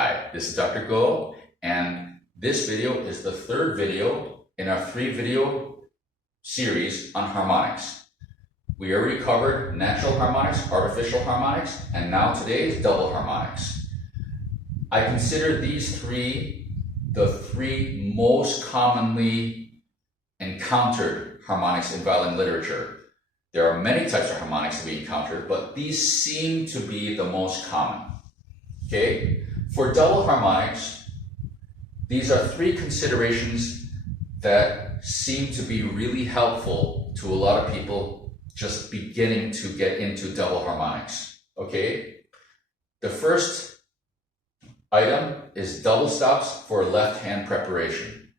Hi, this is Dr. Go, and this video is the third video in our 3-video series on harmonics. We already covered natural harmonics, artificial harmonics, and now today is double harmonics. I consider these three the three most commonly encountered harmonics in violin literature. There are many types of harmonics we encounter, but these seem to be the most common. Okay? For double harmonics, these are three considerations that seem to be really helpful to a lot of people just beginning to get into double harmonics. Okay? The first item is double stops for left hand preparation.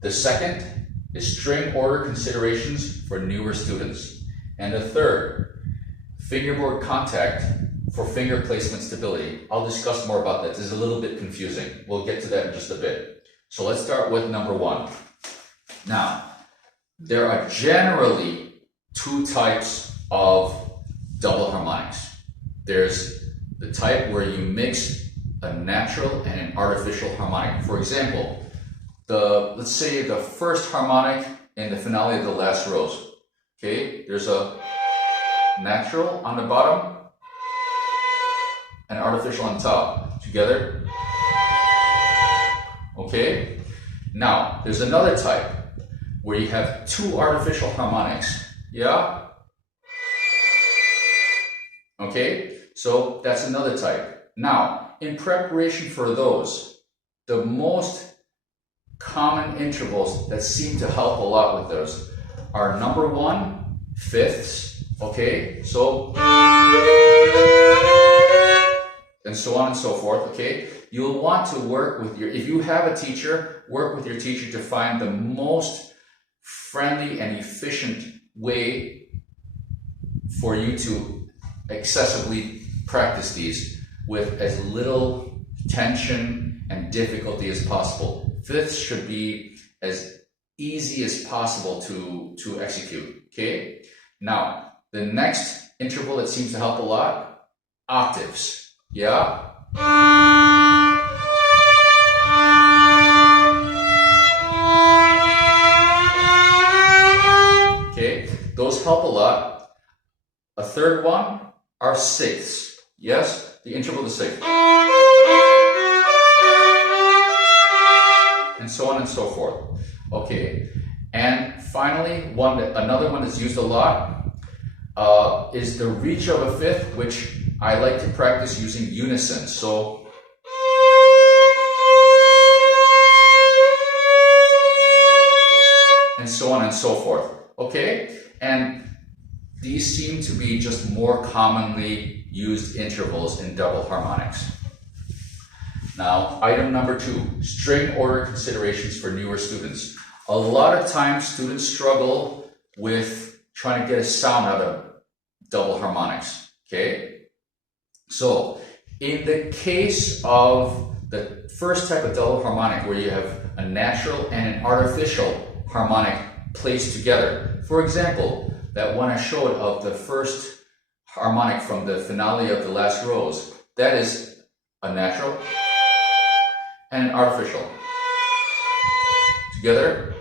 The second is string order considerations for newer students. And the third, fingerboard contact for finger placement stability. I'll discuss more about that. This is a little bit confusing. We'll get to that in just a bit. So let's start with number one. Now, there are generally two types of double harmonics. There's the type where you mix a natural and an artificial harmonic. For example, let's say the first harmonic in the finale of the last rose. Okay, there's a natural on the bottom and artificial on top. Together. Okay, now there's another type where you have two artificial harmonics. Yeah? Okay, so that's another type. Now, in preparation for those, the most common intervals that seem to help a lot with those are number one, fifths, okay? So, and so on and so forth, okay? You'll want to work with if you have a teacher, work with your teacher to find the most friendly and efficient way for you to excessively practice these with as little tension and difficulty as possible. Fifths should be as easy as possible to execute, okay? Now, the next interval that seems to help a lot, octaves, yeah? Okay, those help a lot. A third one are sixths, yes? The interval to sixth. And so on and so forth. Okay, and finally, another one that's used a lot is the reach of a fifth, which I like to practice using unison. So, and so on and so forth. Okay, and these seem to be just more commonly used intervals in double harmonics. Now, item number two, string order considerations for newer students. A lot of times students struggle with trying to get a sound out of double harmonics, okay? So, in the case of the first type of double harmonic where you have a natural and an artificial harmonic placed together, for example, that one I showed of the first harmonic from the finale of the last rose, that is a natural and an artificial together.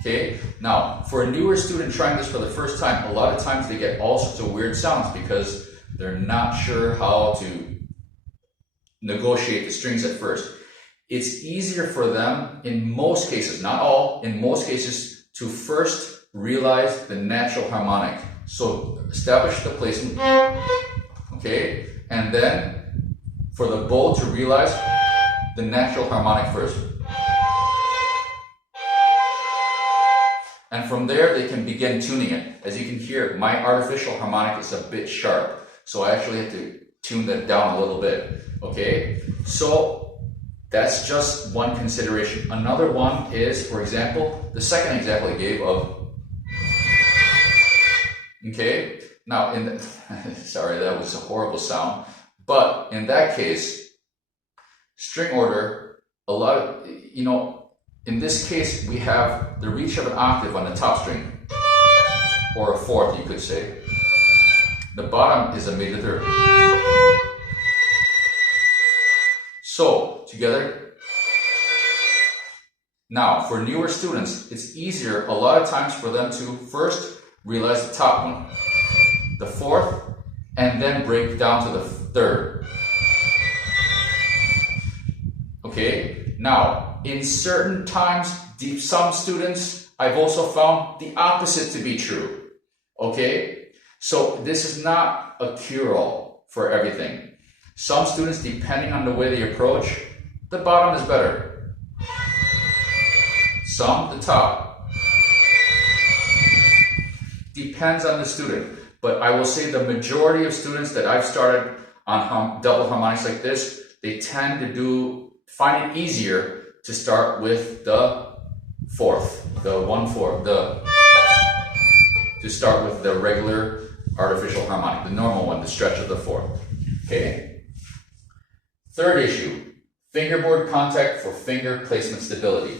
Okay, now for a newer student trying this for the first time, a lot of times they get all sorts of weird sounds because they're not sure how to negotiate the strings at first. It's easier for them in most cases, not all, in most cases, to first realize the natural harmonic. So establish the placement, okay, and then for the bow to realize the natural harmonic first. And from there, they can begin tuning it. As you can hear, my artificial harmonic is a bit sharp, so I actually have to tune that down a little bit, okay? So that's just one consideration. Another one is, for example, the second example I gave of, okay? Now, sorry, that was a horrible sound, but in that case, string order, in this case, we have the reach of an octave on the top string, or a fourth, you could say. The bottom is a major third. So, together. Now, for newer students, it's easier a lot of times for them to first realize the top one, the fourth, and then break down to the third. Okay, now, in certain times, some students, I've also found the opposite to be true. Okay, so this is not a cure-all for everything. Some students, depending on the way they approach, the bottom is better. Some, the top. Depends on the student. But I will say the majority of students that I've started on double harmonics like this, they tend to find it easier to start with the fourth, the 1/4, to start with the regular artificial harmonic, the normal one, the stretch of the fourth. Okay. Third issue, fingerboard contact for finger placement stability.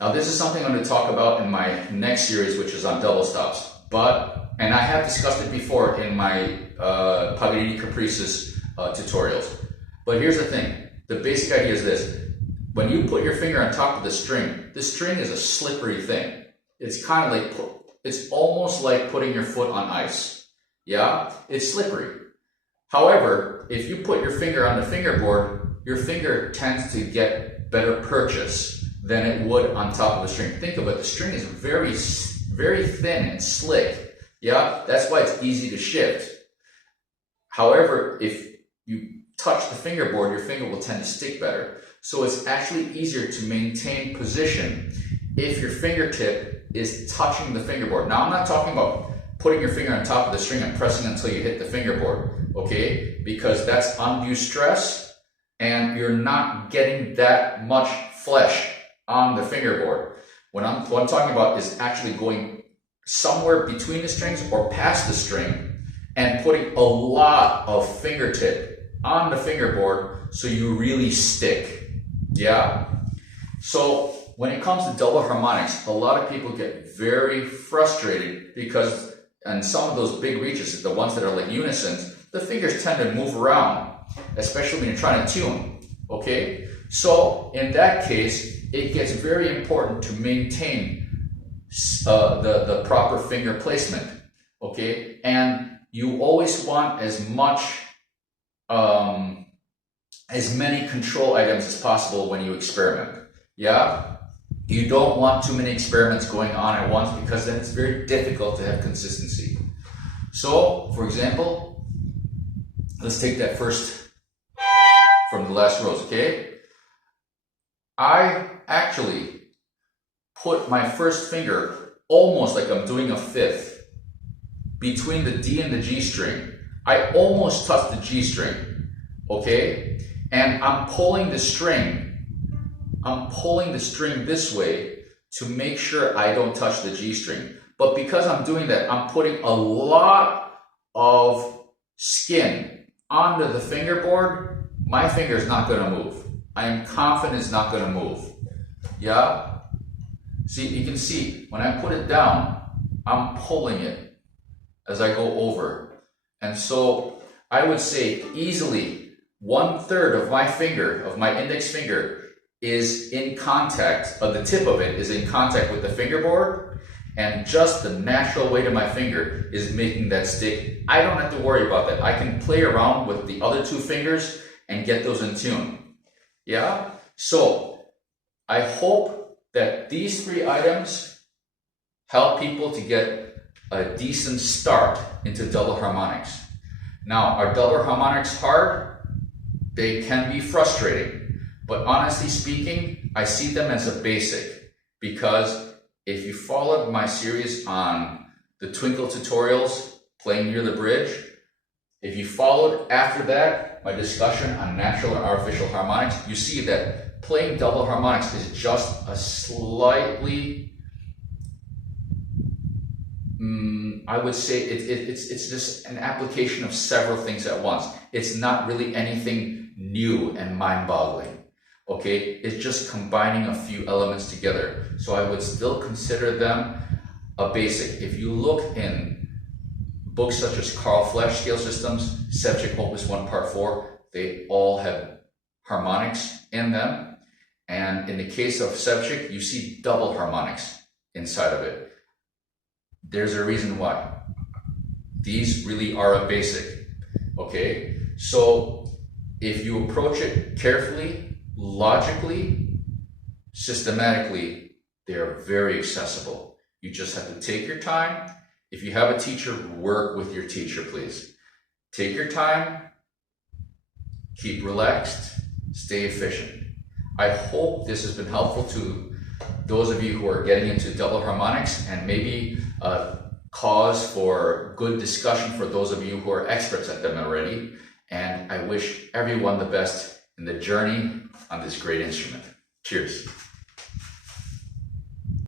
Now this is something I'm going to talk about in my next series, which is on double stops. And I have discussed it before in my Paganini Caprices tutorials. But here's the thing, the basic idea is this. When you put your finger on top of the string is a slippery thing. It's kind of like, it's almost like putting your foot on ice. Yeah, it's slippery. However, if you put your finger on the fingerboard, your finger tends to get better purchase than it would on top of the string. Think of it, the string is very, very thin and slick. Yeah, that's why it's easy to shift. However, if you touch the fingerboard, your finger will tend to stick better. So it's actually easier to maintain position if your fingertip is touching the fingerboard. Now I'm not talking about putting your finger on top of the string and pressing until you hit the fingerboard, okay? Because that's undue stress and you're not getting that much flesh on the fingerboard. What I'm talking about is actually going somewhere between the strings or past the string and putting a lot of fingertip on the fingerboard so you really stick. Yeah. So when it comes to double harmonics, a lot of people get very frustrated because on some of those big reaches, the ones that are like unisons, the fingers tend to move around, especially when you're trying to tune. Okay. So in that case, it gets very important to maintain the proper finger placement. Okay. And you always want as many control items as possible when you experiment. Yeah? You don't want too many experiments going on at once because then it's very difficult to have consistency. So, for example, let's take that first from the last rows, okay? I actually put my first finger almost like I'm doing a fifth between the D and the G string. I almost touched the G string, okay? And I'm pulling the string this way to make sure I don't touch the G string. But because I'm doing that, I'm putting a lot of skin onto the fingerboard. My finger is not going to move. I am confident it's not going to move. Yeah? See, you can see when I put it down, I'm pulling it as I go over. And so I would say easily 1/3 of my finger, of my index finger, is in contact, the tip of it is in contact with the fingerboard, and just the natural weight of my finger is making that stick. I don't have to worry about that. I can play around with the other two fingers and get those in tune. Yeah? So, I hope that these 3 items help people to get a decent start into double harmonics. Now, are double harmonics hard? They can be frustrating, but honestly speaking, I see them as a basic because if you followed my series on the Twinkle tutorials, playing near the bridge, if you followed after that my discussion on natural and artificial harmonics, you see that playing double harmonics is just a slightly, I would say it's just an application of several things at once. It's not really anything new and mind-boggling, okay? It's just combining a few elements together. So I would still consider them a basic. If you look in books such as Carl Flesch Scale Systems, Subject Opus 1 Part 4, they all have harmonics in them. And in the case of Chia-Chien, you see double harmonics inside of it. There's a reason why. These really are a basic, okay? So if you approach it carefully, logically, systematically, they are very accessible. You just have to take your time. If you have a teacher, work with your teacher, please. Take your time, keep relaxed, stay efficient. I hope this has been helpful to those of you who are getting into double harmonics, and maybe cause for good discussion for those of you who are experts at them already. And I wish everyone the best in the journey on this great instrument. Cheers.